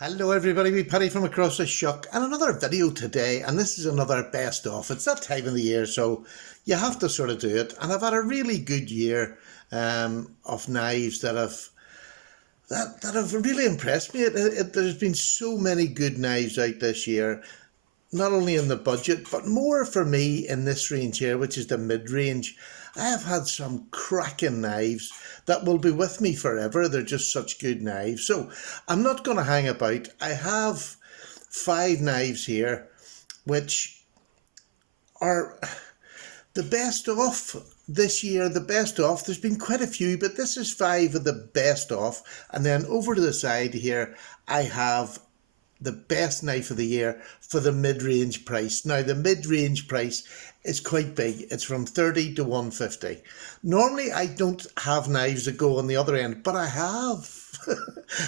Hello everybody, we Paddy from across the shuck and another video today, and this is another best of. It's that time of the year, so you have to sort of do it, and I've had a really good year of knives that have really impressed me. There's been so many good knives out this year, not only in the budget, but more for me in this range here, which is the mid-range. I have had some cracking knives that will be with me forever. They're just such good knives. So I'm not going to hang about. I have 5 knives here, which are the best of this year. The best of, there's been quite a few, but this is 5 of the best of. And then over to the side here, I have the best knife of the year for the mid-range price. Now the mid-range price is quite big. It's from 30 to 150. Normally I don't have knives that go on the other end, but I have.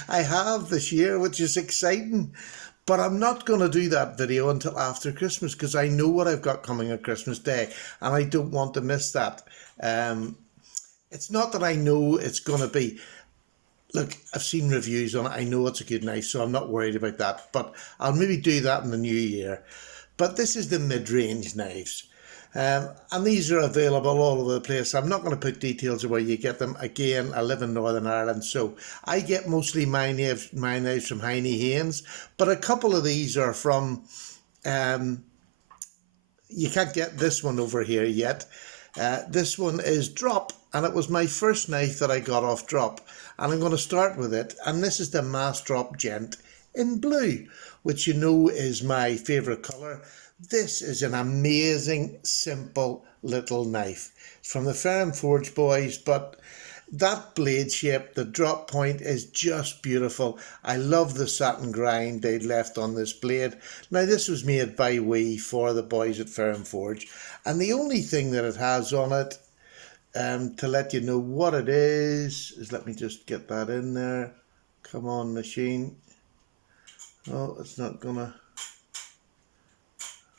I have this year, which is exciting. But I'm not going to do that video until after Christmas because I know what I've got coming on Christmas Day and I don't want to miss that. It's not that I know it's going to be. Look, I've seen reviews on it. I know it's a good knife, so I'm not worried about that. But I'll maybe do that in the new year. But this is the mid-range knives. And these are available all over the place. I'm not going to put details of where you get them. Again, I live in Northern Ireland, so I get mostly my knives from Heine Haynes. But a couple of these are from... you can't get this one over here yet. This one is Drop, and it was my first knife that I got off Drop, and I'm going to start with it. And this is the Mass Drop Gent in blue, which you know is my favourite colour. This is an amazing, simple little knife. It's from the Ferrum Forge boys, but that blade shape, the drop point, is just beautiful. I love the satin grind they'd left on this blade. Now this was made by we for the boys at Ferrum Forge, and the only thing that it has on it, to let you know what it is let me just get that in there. Come on, machine. Oh, it's not gonna.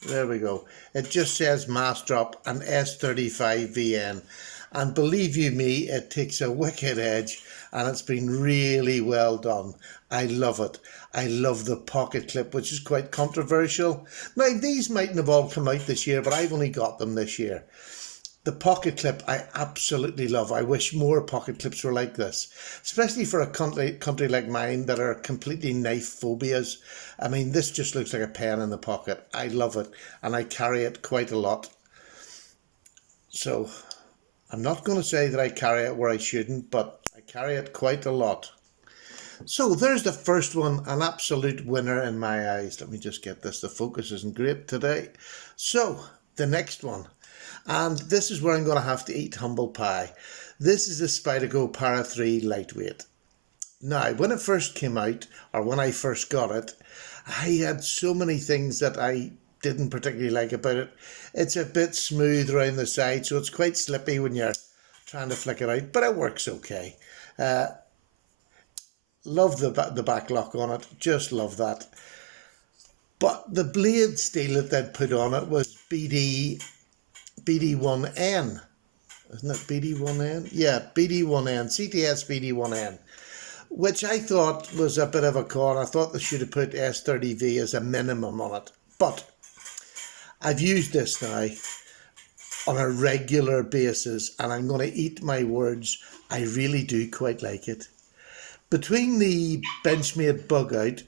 There we go. It just says Mass Drop and S35VN. And believe you me, it takes a wicked edge and it's been really well done. I love it. I love the pocket clip, which is quite controversial. Now, these mightn't have all come out this year, but I've only got them this year. The pocket clip I absolutely love. I wish more pocket clips were like this, especially for a country like mine that are completely knife phobias. I mean, this just looks like a pen in the pocket. I love it, and I carry it quite a lot. So I'm not going to say that I carry it where I shouldn't, but I carry it quite a lot. So there's the first one, an absolute winner in my eyes. Let me just get this. The focus isn't great today. So the next one. And this is where I'm going to have to eat humble pie. This is the Spyderco Para 3 lightweight. Now, when it first came out, or when I first got it, I had so many things that I didn't particularly like about it. It's a bit smooth around the side, so it's quite slippy when you're trying to flick it out, but it works okay. Love the back lock on it, just love that. But the blade steel that they'd put on it was BD1N, isn't it BD1N? Yeah, BD1N, CTS BD1N, which I thought was a bit of a con. I thought they should have put S30V as a minimum on it. But I've used this now on a regular basis, and I'm going to eat my words. I really do quite like it. Between the Benchmade bug out,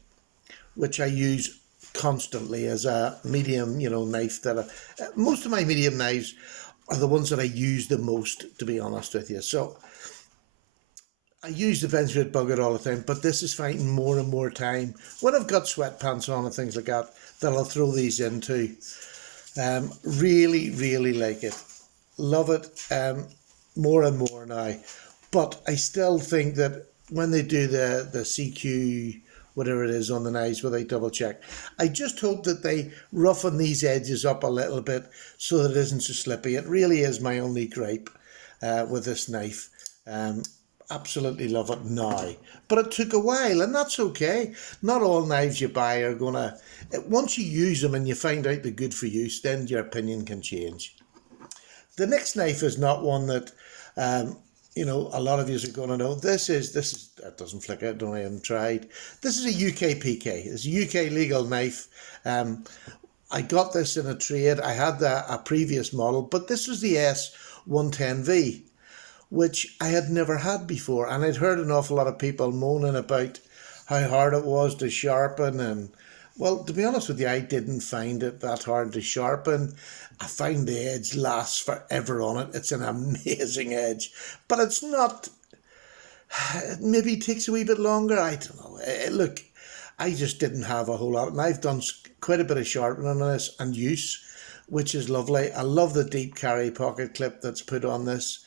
which I use constantly as a medium, knife that most of my medium knives are the ones that I use the most, to be honest with you. So I use the Benchmade bug out all the time, but this is finding more and more time when I've got sweatpants on and things like that I'll throw these into. Really like it, love it, more and more now. But I still think that when they do the CQ whatever it is on the knives where they double check, I just hope that they roughen these edges up a little bit so that it isn't so slippy. It really is my only gripe with this knife. Absolutely love it now, but it took a while, and that's okay. Not all knives you buy are gonna, once you use them and you find out they're good for use, then your opinion can change. The next knife is not one that you know, a lot of you are going to know this is that doesn't flicker. Don't even tried. This is a Ukpk. It's a UK legal knife. I got this in a trade. I had a previous model, but this was the S110V, which I had never had before, and I'd heard an awful lot of people moaning about how hard it was to sharpen. And well, to be honest with you, I didn't find it that hard to sharpen. I find the edge lasts forever on it. It's an amazing edge, but it's not. It maybe takes a wee bit longer. I don't know. Look, I just didn't have a whole lot, and I've done quite a bit of sharpening on this and use, which is lovely. I love the deep carry pocket clip that's put on this.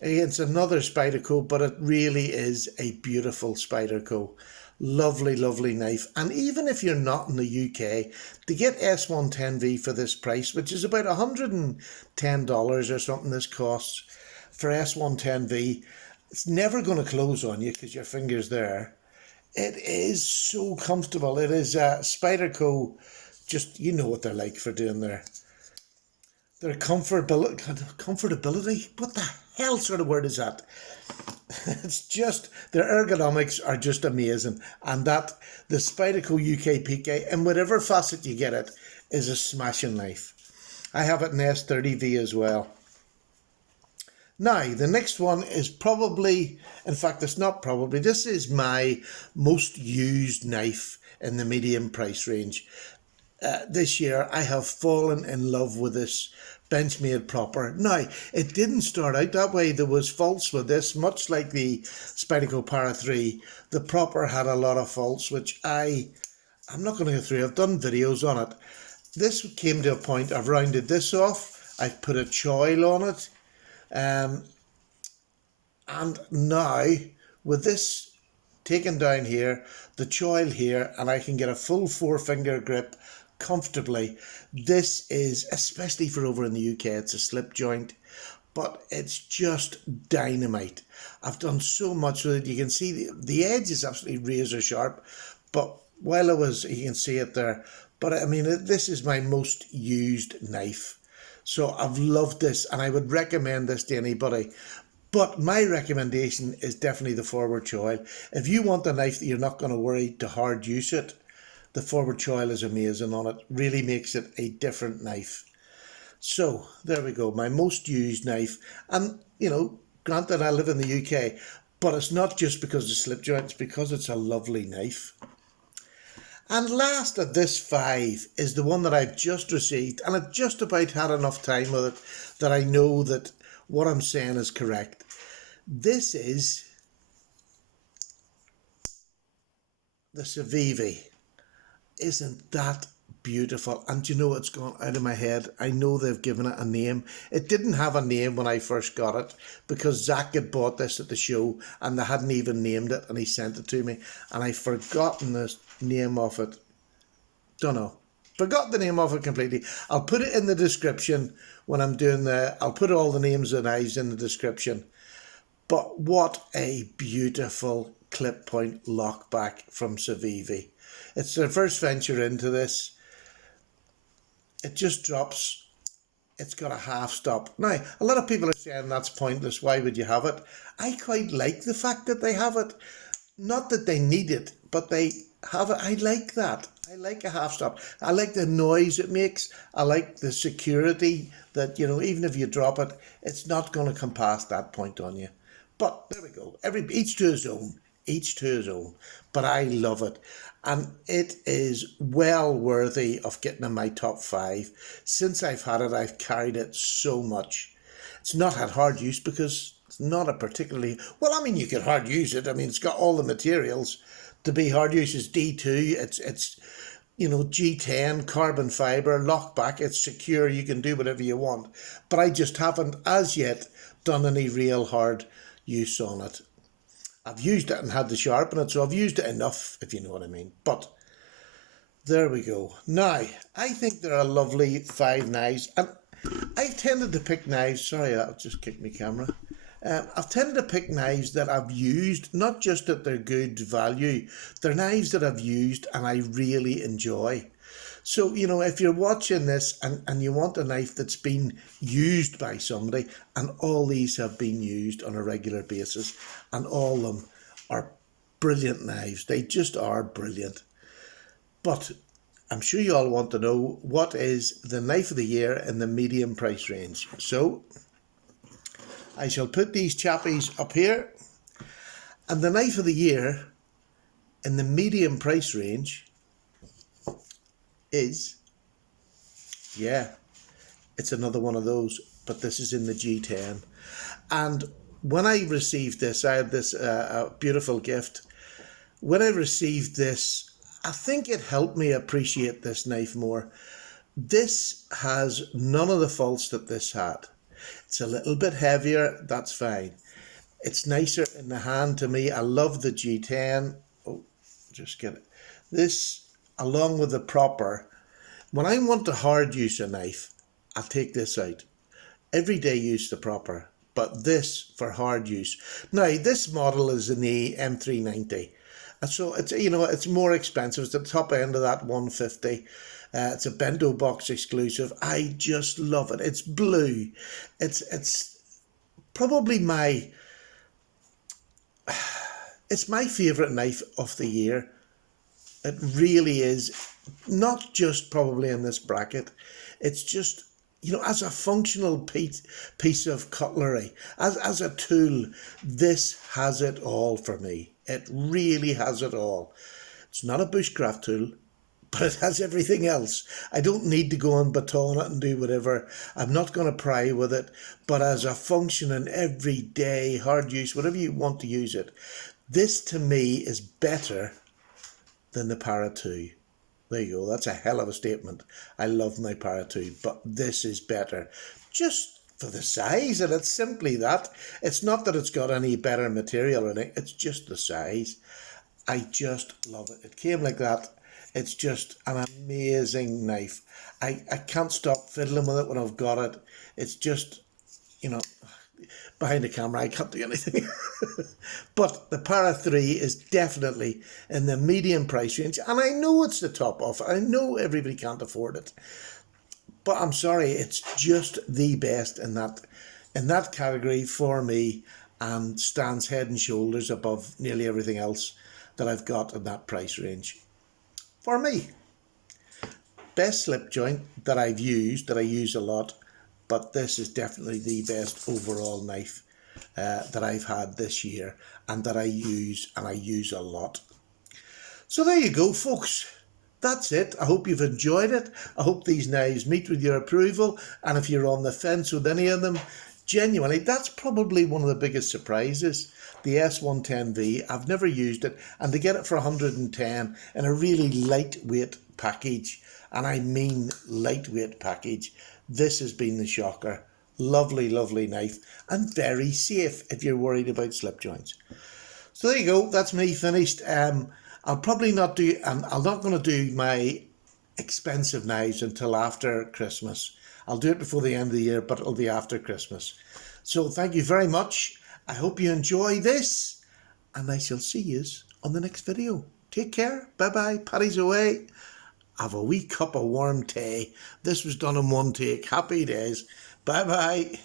It's another Spyderco, but it really is a beautiful Spyderco. Lovely, lovely knife. And even if you're not in the UK, to get S110V for this price, which is about $110 or something this costs for S110V, it's never going to close on you because your finger's there. It is so comfortable. It is Spyderco, just, you know what they're like for doing their comfortability. What the hell sort of word is that? It's just, their ergonomics are just amazing. And that, the Spyderco Ukpk, in whatever facet you get it, is a smashing knife. I have it in S30V as well. Now, the next one is probably, in fact, it's not probably, this is my most used knife in the medium price range. This year, I have fallen in love with this Benchmade Proper. Now, it didn't start out that way. There was faults with this, much like the Spyderco Para 3. The Proper had a lot of faults, which I'm not going to go through. I've done videos on it. This came to a point, I've rounded this off. I've put a choil on it. And now, with this taken down here, the choil here, and I can get a full 4-finger grip comfortably. This is, especially for over in the UK, it's a slip joint, but it's just dynamite. I've done so much with it. You can see the edge is absolutely razor sharp, but while you can see it there. But I mean, this is my most used knife. So I've loved this, and I would recommend this to anybody. But my recommendation is definitely the forward choil. If you want a knife that you're not going to worry to hard use it, the forward choil is amazing on it. Really makes it a different knife. So there we go, my most used knife. And, you know, granted I live in the UK, but it's not just because of the slip joint, it's because it's a lovely knife. And last of this 5 is the one that I've just received, and I've just about had enough time with it that I know that what I'm saying is correct. This is the Civivi. Isn't that beautiful? And you know, it's gone out of my head. I know they've given it a name. It didn't have a name when I first got it because Zach had bought this at the show and they hadn't even named it, and he sent it to me, and I've forgotten the name of it. Don't know. Forgot the name of it completely. I'll put it in the description when I'm doing I'll put all the names of the knives in the description. But what a beautiful clip point lock back from Civivi. It's their first venture into this. It just drops. It's got a half stop. Now, a lot of people are saying that's pointless. Why would you have it? I quite like the fact that they have it. Not that they need it, but they have it. I like that. I like a half stop. I like the noise it makes. I like the security that, you know, even if you drop it, it's not going to come past that point on you. But there we go. Each to his own. Each to his own. But I love it. And it is well worthy of getting in my top 5. Since I've had it, I've carried it so much. It's not had hard use because it's not a particularly... Well, I mean, you could hard use it. I mean, it's got all the materials to be hard use. It's D2. It's you know, G10, carbon fibre, lock back. It's secure. You can do whatever you want. But I just haven't, as yet, done any real hard use on it. I've used it and had to sharpen it, so I've used it enough, if you know what I mean. But there we go. Now, I think they're a lovely 5 knives. And I've tended to pick knives. Sorry, that just kicked my camera. I've tended to pick knives that I've used, not just that they're good value. They're knives that I've used and I really enjoy. So, you know, if you're watching this and you want a knife that's been used by somebody, and all these have been used on a regular basis, and all of them are brilliant knives. They just are brilliant. But I'm sure you all want to know, what is the knife of the year in the medium price range. So I shall put these chappies up here. And the knife of the year in the medium price range is, yeah, it's another one of those, but this is in the G10. And when I received this, I had this beautiful gift. When I received this, I think it helped me appreciate this knife more. This has none of the faults that this had. It's a little bit heavier, that's fine. It's nicer in the hand to me. I love the G10. Oh, just get it. This, along with the Proper, when I want to hard use a knife, I'll take this out. Everyday use the Proper, but this for hard use. Now, this model is in the M390. So it's, you know, it's more expensive. It's the top end of that 150. It's a bento box exclusive. I just love it. It's blue. It's probably it's my favourite knife of the year. It really is. Not just probably in this bracket. It's just, you know, as a functional piece of cutlery, as a tool, this has it all for me. It really has it all. It's not a bushcraft tool, but it has everything else. I don't need to go and baton it and do whatever. I'm not going to pry with it. But as a functioning everyday hard use, whatever you want to use it, this to me is better than the Para 2. There you go. That's a hell of a statement. I love my Para 2, but this is better. Just for the size, and it's simply that. It's not that it's got any better material or anything. It's just the size. I just love it. It came like that. It's just an amazing knife. I can't stop fiddling with it when I've got it. It's just, you know, behind the camera I can't do anything. But the Para 3 is definitely in the medium price range. And I know it's the top off. I know everybody can't afford it. But I'm sorry, it's just the best in that category for me, and stands head and shoulders above nearly everything else that I've got in that price range. For me, best slip joint that I've used, that I use a lot, but this is definitely the best overall knife that I've had this year, and that I use, and I use a lot. So there you go, folks. That's it. I hope you've enjoyed it. I hope these knives meet with your approval. And if you're on the fence with any of them, genuinely, that's probably one of the biggest surprises. The S110V, I've never used it. And to get it for 110 in a really lightweight package, and I mean lightweight package, this has been the shocker. Lovely, lovely knife, and very safe if you're worried about slip joints. So there you go. That's me finished. I'll probably not do, and I'm not going to do my expensive knives until after Christmas. I'll do it before the end of the year, but it'll be after Christmas. So thank you very much. I hope you enjoy this, and I shall see you on the next video. Take care. Bye-bye. Paddy's away. Have a wee cup of warm tea. This was done in one take. Happy days. Bye-bye.